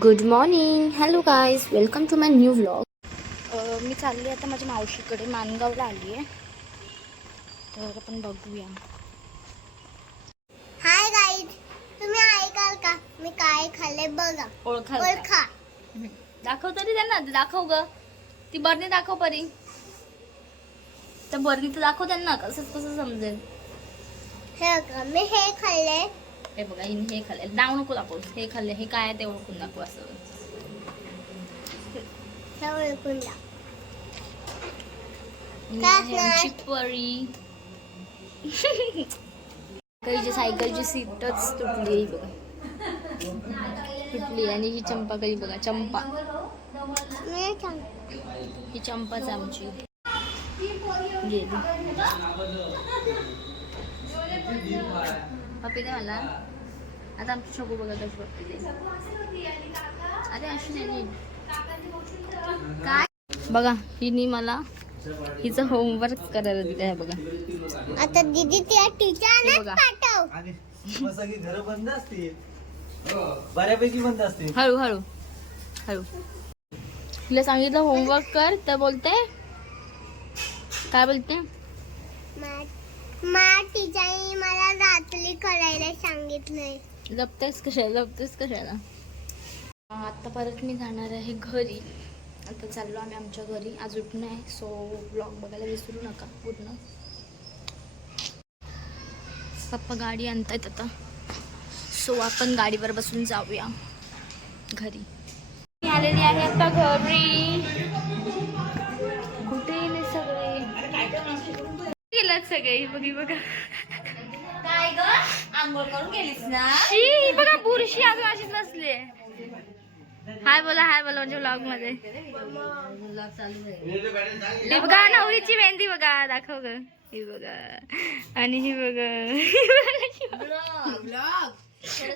Good morning, hello guys, welcome to my new vlog. मी चालली आता माझ्या मावशीकडे, मानगावला आली आहे. तर आपण बघूया. हाय गाईज, तुम्ही ऐकाल का मी काय खाल्ले बघा. ओळखा. दाखव तरी त्यांना, दाखव ग. ती बरणी दाखव परी. तर बरणी तर दाखव त्यांना, कसं समजेल. हे बघा, मी हे खाल्ले. हे बघा, हिने हे खाल्ले. नाव नको दाखव. हे खाल्ले, हे काय आहे ते ओळखून दाखव. असं हे ओळखून द्या. आमची परी. काही सायकलची सीटच तुटली बघा, तुटली. आणि ही चंपाकली बघा, चंपा. मी सांग. ही चंपाच आमची गेली. पप्पी दे मला. आता आमची छोकू बघा कशी पप्पी दे. अरे अशी नाही काय बघा, हिनी मला हिचं होमवर्क करायला दिलं आहे बघा. आता दीदी त्या टीचरने बघा. पाठव. आणि सगळी घरं बंद असतील, बऱ्यापैकी बंद असतील. हळू हळू हळू. तिला सांगितलं होमवर्क कर, तर बोलते काय बोलते. टीचरने मला रात्री करायला सांगितलंय. लपतेस कशाला. आता परत मी जाणार आहे घरी. आता चाललो आम्ही आमच्या घरी. आज उठणं आहे, सो ब्लॉग बघायला विसरू नका पूर्ण. पप्पा गाडी आणतायत आता, सो आपण गाडीवर बसून जाऊया घरी. मी आलेली आहे आता घरी. कुठे गेले सगळे, गेलात सगळे. बघा काय ग, आंघोळ करून गेलीस ना. शी, बघा बुरशी अजून अशीच नसली. हाय बोला म्हणजे व्लॉग मध्ये. ही बघा नवरीची मेहंदी बघा, दाखव ग. ही बघा, आणि ही बघा.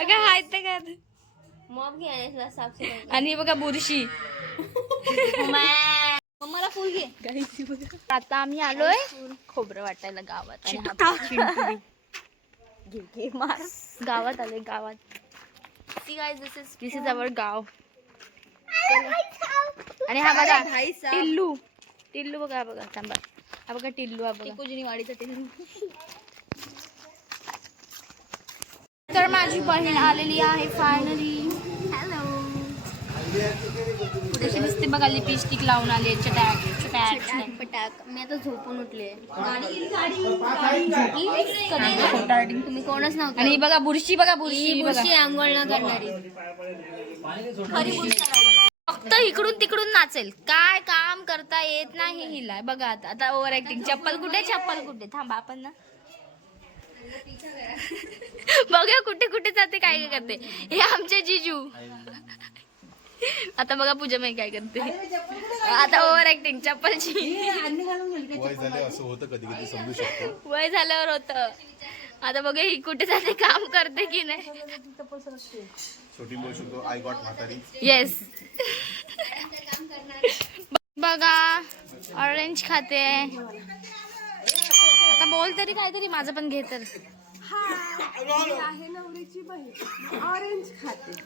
अगं हाय तर का मॉप घ्यायला साफसफाई. आणि बघा बुरशी. मला फुल घे. आता आम्ही आलोय खोबरं वाटायला गावात. आणि गावात आलोय, गावात. दिस इज अवर गाव. आणि हा बघा टिल्लू बघा थांबा. हा बघा टिल्लू, हा बघा वाडीचा टिल्लू. तर माझी बहीण आलेली आहे फायनली. हॅलो. कशी दिसते बघा, लिपस्टिक लावून आले. चटॅक पटाक. मी आता झोपून उठले. तुम्ही कोणच नव्हतं. आणि बघा बुरशी बघा. आंघोळ न करणारी. फक्त इकडून तिकडून नाचेल. काय काम करता येत नाही हिला. बघा आता ओव्हर ऍक्टिंग. चप्पल कुठे थांबा आपण ना. बघा कुठे जाते, काय करते. हे आमचे जिजू. आता बघा पूजा माई काय करते. आता ओव्हर ऍक्टिंग चप्पलची. वय झाले असं होतं, कधी कधी समजू शकतो. वय झाल्यावर होतं. आता बघा ही कुठे जाते, काम करते की नाही. छोटी बोल शकतो, आय गॉट म्हातारी. येस. बघा ऑरेंज खाते. आता बोल तरी काहीतरी, माझं पण घे तर.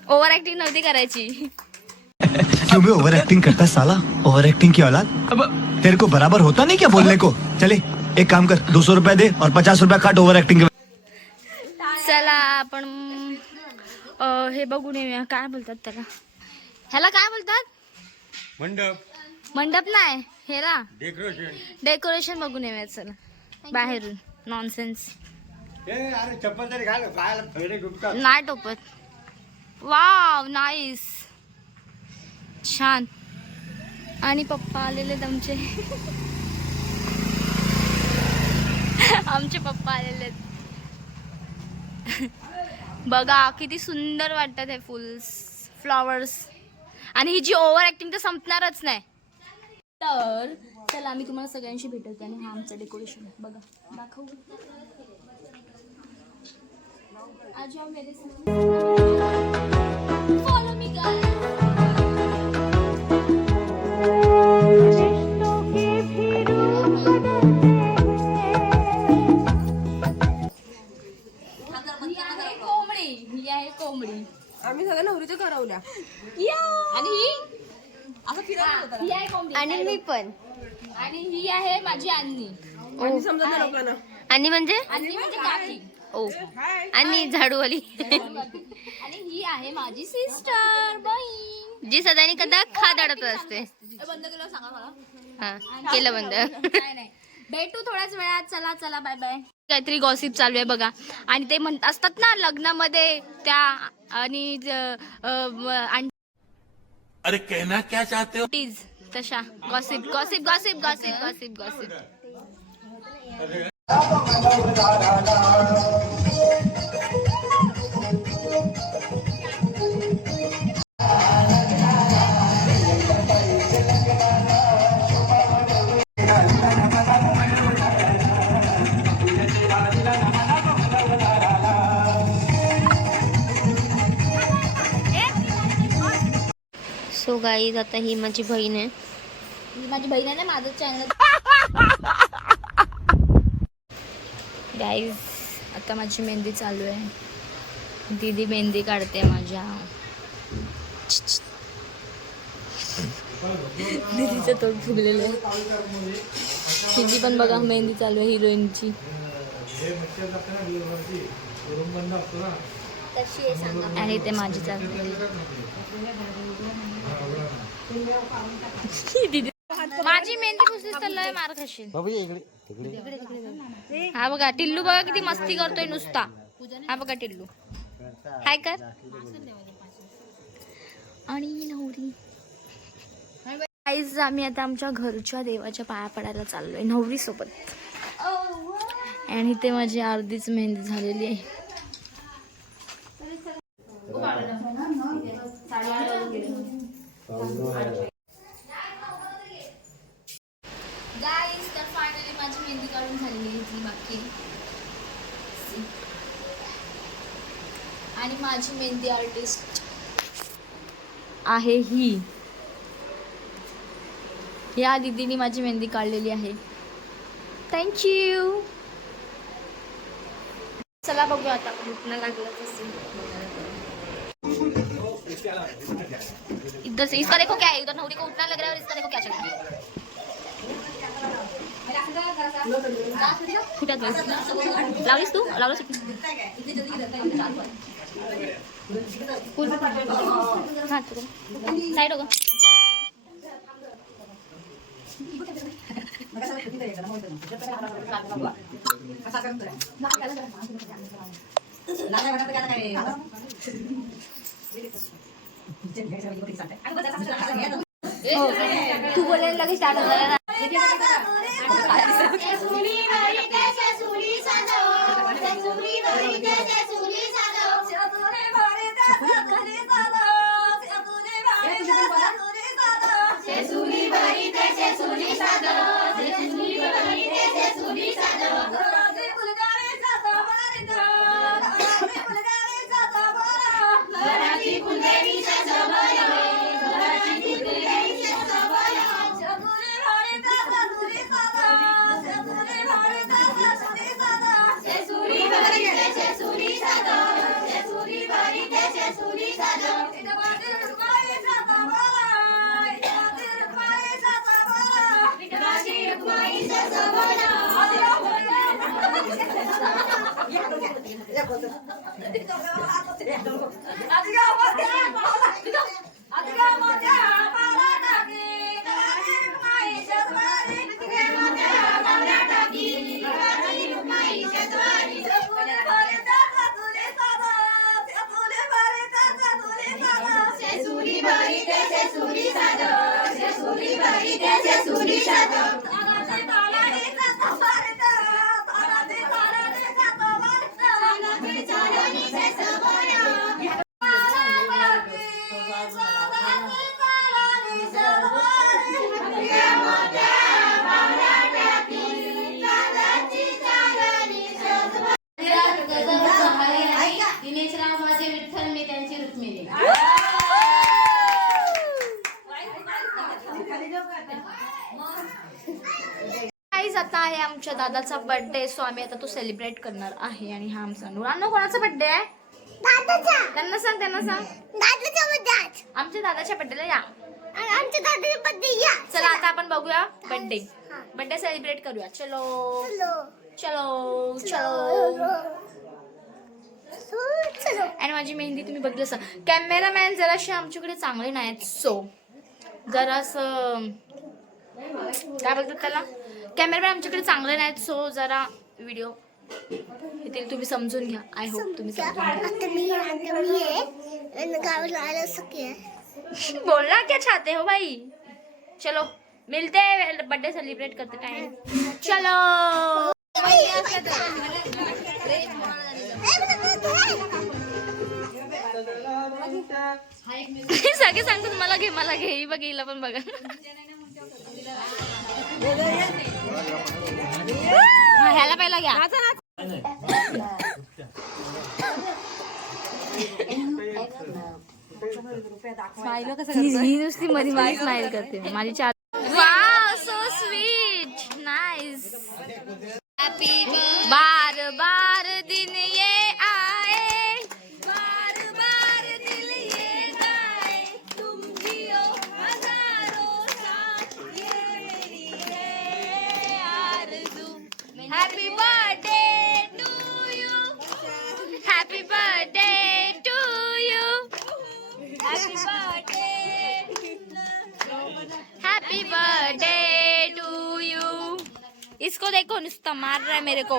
ओव्हर ऍक्टिंग नव्हती करायची. क्यों भी ओवर एक्टिंग करता साला, ओवर एक्टिंग की औलाद. अब तेरे को बराबर होता नहीं क्या बोलने को. चले एक काम कर, 200 रुपए दे और 50 रुपया काट ओवर एक्टिंग के. चला आपण हे बघून येऊया. काय बोलतात त्याला, ह्याला काय बोलतात. मंडप नाही, हेला डेकोरेशन बघून येऊया. चला बाहेरून. नॉनसेन्स. अरे चप्पल तरी घाल, पायाला फेरे डुबतात. नाही टोपत. वाव नाईस, छान. आणि पप्पा आलेले आमचे. आमचे पप्पा आलेले. बघा किती सुंदर वाटतात हे फुल्स, फ्लॉवर्स. आणि ही जी ओव्हर ऍक्टिंग तर संपणारच नाही. तर चला आम्ही तुम्हाला सगळ्यांशी भेटवते. आणि हा आमचं डेकोरेशन बघा, दाखवू. आज मेरे फॉलो मी गाइस. कोंबडी ही आहे कोंबडी. आम्ही सगळ्या नवरीच्या करवल्या आणि ही ही आहे कोंबडी. आणि मी पण. आणि ही आहे माझी अन्नी. आणि समजत नाही लोकांना. आणि म्हणजे अन्नी म्हणजे काकी. ओ आणि झाडूवाली आणि ही आहे माझी सिस्टर बाई. जी सदानी कदा खाद अडत असते. बंद केलं सांगा मला. हा केलं बंद. नाही भेटू थोड्याच वेळात. चला चला बाय बाय. काहीतरी गॉसिप चालू आहे बघा. आणि ते म्हणत असतात ना लग्नामध्ये त्या आणि अरे कहना क्या चाहते हो? आंटीज तशा gossip gossip gossip gossip gossip gossip. So guys आता ही माझी बहीण आहे. ही माझी बहीण आहे ना. माझं चॅनल गाईज. आता माझी मेहंदी चालू आहे. दीदी मेहंदी काढते माझ्या. दीदीचं तोंड फुगलेलं आहे. तिची पण बघा मेहंदी चालू आहे हिरोईनची. आणि ते माझी चालू दीदी. माझी मेहंदी पुसलीस तर लय मार खाशील. हा बघा टिल्लू बघा किती मस्ती करतोय नुसता. हा बघा टिल्लू हाय कर. आणि नवरी गाईज आम्ही आता आमच्या घरच्या देवाच्या पाया पडायला चाललोय नवरी सोबत. आणि इथे माझी अर्धीच मेहंदी झालेली आहे. गाईज तर फायनली माझी मेहंदी काढून झालेली आहे. ती बाकी आणि माझी मेहंदी आर्टिस्ट आहे ही. या दीदीने माझी मेहंदी काढलेली आहे. थँक्यू. चला बघूया आता उठणं लागलं तसे. इधर से इसका देखो क्या है. उधर नवरी को उठना लग रहा है और इसका देखो क्या चल रहा है. कुठं लावलीस तू लावलं हां तू साईड हो. तू बोलायला लगेच स्टार्ट होणार ना. आता आहे आमच्या दादाचा बर्थडे. सो आम्ही आता तो सेलिब्रेट करणार आहे. आणि हा आमचा नूरांनो कोणाचा बर्थडे आहे. दादाचा त्यांना सांग दादाचा बर्थडे आज. आमच्या दादाच्या बड्डेला या. आणि आमच्या दादाचा बर्थडे या. चला आता आपण बघूया बर्थडे सेलिब्रेट करूया. चलो चलो चलो. चलो. आणि माझी मेहंदी तुम्ही बघली असं. कॅमेरामॅन जराशे आमच्याकडे चांगले नाहीत, सो जरासं काय बोलतात त्याला, कॅमेरामॅन आमच्याकडे चांगले नाहीत, सो जरा व्हिडिओ येतील तुम्ही समजून घ्या. आय होप तुम्ही समजून घ्या. आता मी आहे आणि गावाला आलं सगळे. बोलना क्या चाहते हो भाई. चलो मिलते हैं बर्थडे सेलिब्रेट करते टाइम. चलो. सगळे सांगतात मला घे ही बघ, हिला पण बघा. ह्याला पहिला घ्या. ही नुसती मध्ये मला स्माइल करते. माझी चार. Wow so sweet nice. Happy बार बार दिन ये आए, बार बार दिल ये गाए, तुम जियो हजारों साल, ये मेरी है आरज़ू. Happy birthday to you, happy birthday to you, happy birthday, happy birthday to you. इसको देखो नुसता मार रहा है मेरे को.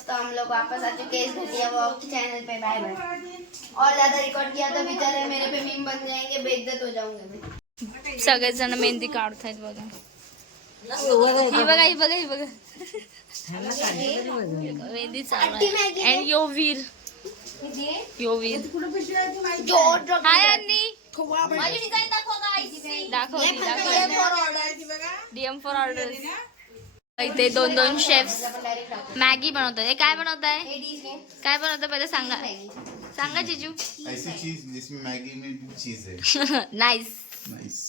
तो हम लोग वापस आ चुके हैं इस घटिया व्लॉग चैनल पे. Bye bye. और ज्यादा रिकॉर्ड किया तो बेचारे मेरे पे मीम बन जाएंगे, बेइज्जत हो जाऊंगे मैं. सगळेच जण मेहंदी काढतायत बघा. ही बघा मेहंदी चालू आहे. अँड यो वीर हाय अन्नी. माझी डिझाईन दाखव DM फॉर ऑर्डर. इथे दोन शेफ्स मॅगी बनवतात. हे काय बनवताय पहिले सांगा जीजू. ऐसी चीज जिसमें मैगी में चीज है. नाइस.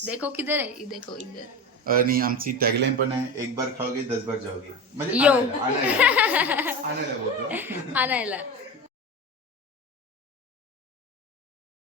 देखो किधर है, देखो इधर. आणि आमची टॅगलाईन पण आहे, एक बार खाओगे 10 बार जाओगे. म्हणजे यो. आणायला बोलतो. आणायला